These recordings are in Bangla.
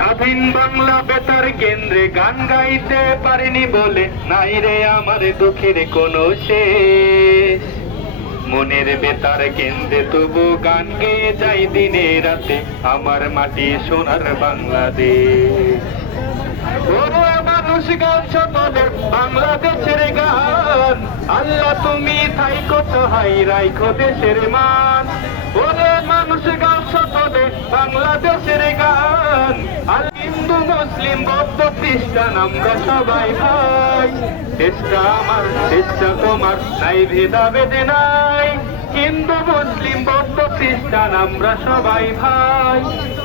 স্বাধীন বাংলা বেতার কেন্দ্রে গান গাইতে পারিনি বলে নাই রে আমার দুঃখের কোনো শেষ। মনের বেতার কেন্দ্রে তবু গান গেয়ে যাই দিনে রাতে আমার মাটি সোনার বাংলাদেশ। ওরে মানুষ গাছ বলে বাংলাদেশের গান, আল্লাহ তুমি থাইকো সহায় রাইখো দেশের মান। ওরে মানুষ গাছ বলে বাংলাদেশের গান, হিন্দু মুসলিম বৌদ্ধ খ্রিস্টান আমরা সবাই ভাই। দেশটা আমার দেশটা তোমার নাই ভেদাভেদ নাই, হিন্দু মুসলিম বৌদ্ধ খ্রিস্টান আমরা সবাই ভাই।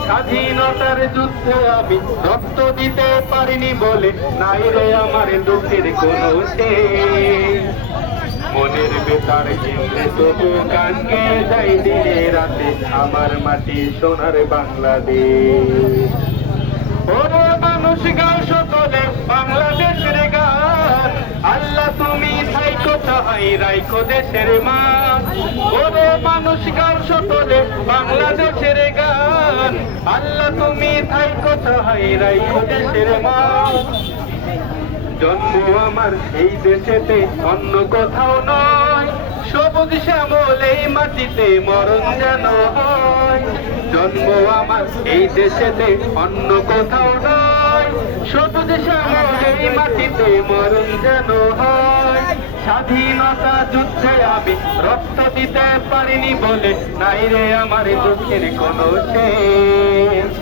স্বাধীনতার যুদ্ধে আমি রক্ত দিতে পারিনি বলে নাই রে আমার দুঃখের কোনো শেষ। মনের বেতার কেন্দ্রে তবু গান গেয়ে যাই দিনে রাতে আমার মাটি সোনার বাংলাদেশ। ওরে মানুষ গাও সকলে বাংলাদেশের গান, আল্লাহ তুমি থাইকো সহায় রাইখো দেশের মান। ওরে মানুষ গাও সকলে বাংলাদেশের গান, আল্লাহ তুমি থাইকো সহায় রাইখো দেশের মান। জন্ম আমার এই দেশেতে অন্য কোথাও নয়, সবুজ শ্যামল এই মাটিতে মরণ যেন হয়। জন্ম আমার এই দেশেতে অন্য কোথাও নয়, সবুজ শ্যামল এই মাটিতে মরণ যেন হয়। স্বাধীনতা যুদ্ধে আমি রক্ত দিতে পারিনি বলে নাই রে আমার দুঃখের কোনো শেষ।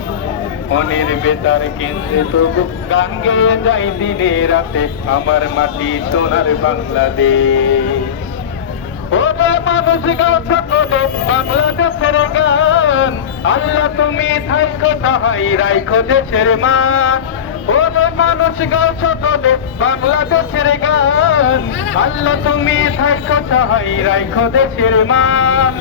মনের বেতার কেন্দ্রে তবু গান গেয়ে যাই দিনে রাতে আমার মাটি সোনার বাংলাদেশ। ওরে মানুষ গাও সকলে বাংলাদেশের গান, আল্লাহ তুমি থাইকো সহায় রাইখো দেশের মান। ওরে মানুষ গাও সকলে বাংলাদেশের গান, আল্লাহ তুমি থাইকো সহায় রাইখো দেশের মান।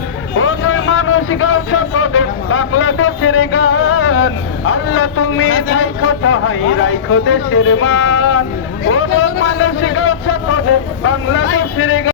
ওরে মানুষ গাও সকলে বাংলাদেশের গান, আল্লাহ তুমি থাইকো সহায় রাইখো দেশের মান। ওরে মানুষ গাও সকলে বাংলাদেশের গান।